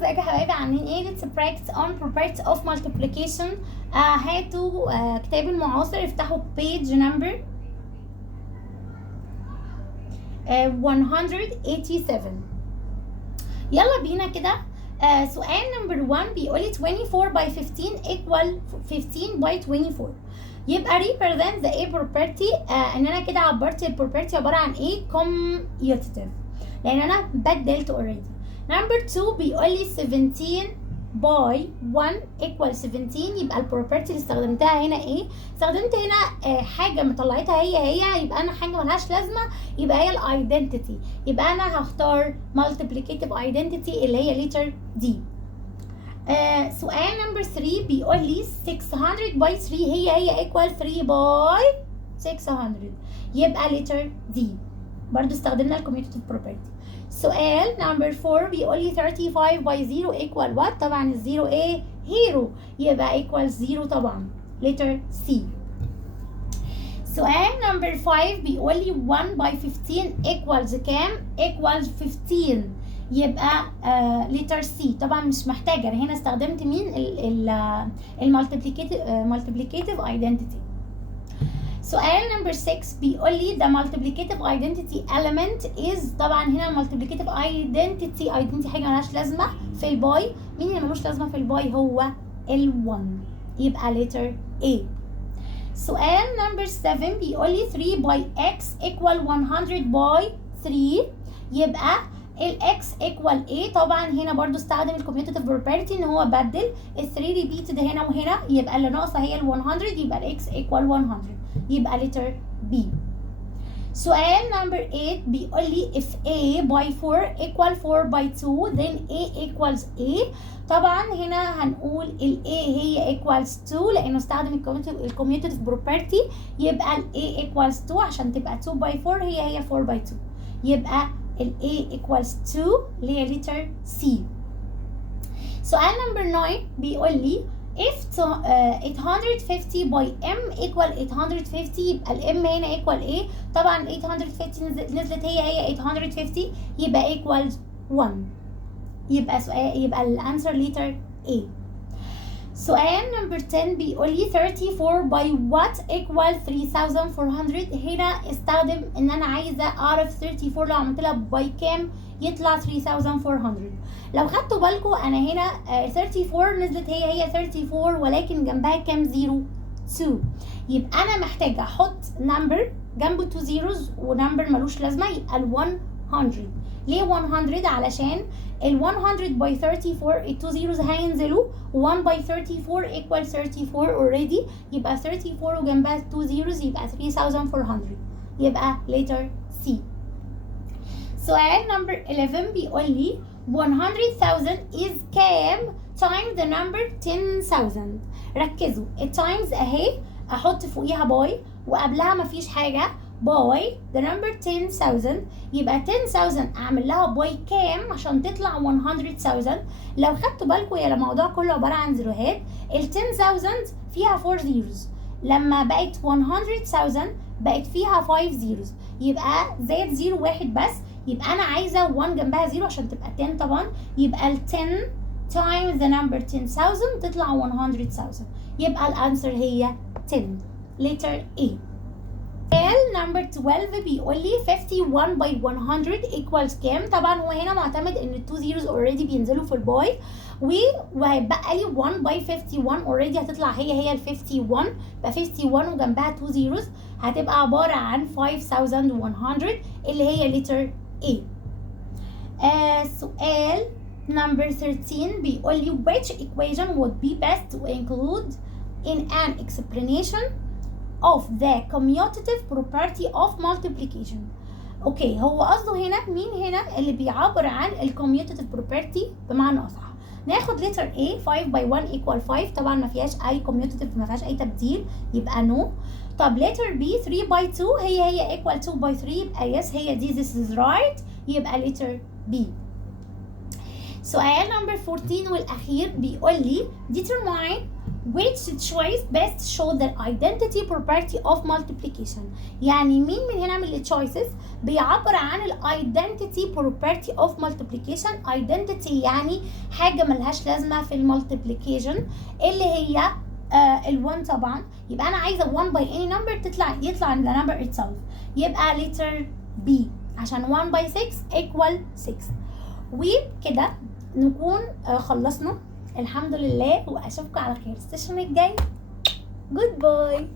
ازيكم يا حبايبي عاملين ايه؟ Let's practice on properties of multiplication. هاتوا كتاب المعاصر، افتحوا page number 187. يلا بينا كده. سؤال نمبر 1 بيقولي 24 by 15 equal 15 by 24. يبقى represent the A property. ان انا كده عبرت البروبرتي عباره عن ايه؟ commutative، لان انا بدلت already. نمبر 2 بيقول لي 17 باي 1 equal 17. يبقى البروبرتي اللي استخدمتها هنا ايه؟ استخدمت هنا حاجه مطلعتها هي يبقى انا حاجه ملهاش لازمه، يبقى هي الايدنتيتي. يبقى انا هختار multiplicative identity اللي هي letter D. سؤال نمبر 3 بيقول لي 600 باي 3 هي equal 3 باي 600. يبقى letter D. برضو استخدمنا الكوميوتيتيف بروبرتي. سؤال نمبر 4 بيقول لي 35 باي 0 equal what؟ طبعا الزيرو ايه؟ هيرو، يبقى equal 0 طبعا letter C. سؤال نمبر 5 بيقول لي 1 باي 15 equals كام؟ equals 15. يبقى letter C. طبعا مش محتاجه، انا هنا استخدمت مين؟ multiplicative identity. سؤال نمبر 6 بيقول لي the multiplicative identity element is. طبعا هنا المالتيبليكيتيف identity حاجه مالهاش لازمه في الباي. مين اللي ملوش لازمه في الباي؟ هو ال1، يبقى letter A. سؤال نمبر 7 بيقول لي 3 باي x equal 100 باي 3. يبقى الاكس ايكوال ايه؟ طبعا هنا برضو استخدم الكوميوتيتيف بروبرتي ان هو بدل ال 3 ريبيتد هنا وهنا، يبقى اللي ناقصه هي ال 100، يبقى الاكس ايكوال 100، يبقى letter B. سؤال نمبر 8 بيقول لي if A by 4 equal 4 by 2 then A equals A. طبعا هنا هنقول ال A هي equals 2 لانه استخدم الكوميوتيتيف بروبرتي، يبقى ال A equals 2 عشان تبقى 2 by 4 هي 4 by 2، يبقى ال A equals 2 اللي هي letter C. سؤال نمبر 9 بيقول لي if 850 by m equal 850. يبقى ال m هنا equal ايه؟ طبعا 850 نزلت هي 850، يبقى equals 1. يبقى الانسر letter A. سؤال نمبر 10 بيقول لي 34 by what equal 3400. هنا استخدم ان انا عايزه اعرف 34 لو عملت لها باي كام يطلع 3400. لو خدتوا بالكم انا هنا 34 نزلت هي 34 ولكن جنبها كام زيرو؟ 2. يبقى انا محتاجه احط نمبر جنبه 2 زيروز ونمبر ملوش لازمه، يبقى ال 100. ليه 100؟ علشان ال 100 باي 34 ال 2 زيروز هينزلوا، 1 باي 34 equal 34 already، يبقى 34 وجنبها 2 زيروز يبقى 3400، يبقى letter C. سؤال نمبر 11 بيقول لي 100,000 is كام times the number 10,000. ركزوا التايمز اهي احط فوقيها باي وقبلها مفيش حاجه باي the number 10,000، يبقى 10,000 اعمل لها باي كام عشان تطلع 100,000. لو خدتوا بالكم يا الموضوع كله عباره عن زيروهات، ال 10,000 فيها 4 زيروز، لما بقت 100,000 بقت فيها 5 زيروز، يبقى زائد زيرو واحد بس، يبقى انا عايزه 1 جنبها زيرو عشان تبقى 10 طبعا، يبقى ال 10 times the number 10,000 تطلع 100,000، يبقى الانسر هي 10 letter A. نمبر 12 بيقول لي 51 by 100 equals كام؟ طبعا هو هنا معتمد ان ال 2 zeros already بينزلوا في الباي، وهيبقى لي 1 by 51 already هتطلع هي ال 51، يبقى 51 وجنبها 2 zeros هتبقى عباره عن 5100 اللي هي letter A. سؤال نمبر 13 بيقول لي which equation would be best to include in an explanation of the commutative property of multiplication. اوكي، هو قصده هنا مين هنا اللي بيعبر عن الكوميوتيتيف بروبرتي بمعنى اصح. ناخد letter A 5 by 1 equal 5، طبعا ما فيهاش اي كوميوتيتيف، ما فيهاش اي تبديل، يبقى no. طب letter B 3 by 2 هي equal 2 by 3، يبقى yes هي دي this is right، يبقى letter B. سؤال نمبر 14 والاخير بيقول لي determine which choice best show the identity property of multiplication. يعني مين من هنا من ال choices بيعبر عن ال identity property of multiplication. identity يعني حاجة ملهاش لازمة في المultiplication اللي هي ال 1 طبعا. يبقى أنا عايزة 1 by any number يطلع ال number itself. يبقى letter B عشان 1 by 6 equal 6. وكده نكون خلصنا الحمد لله، واشوفكم على خير السيشن الجاي. جود باي.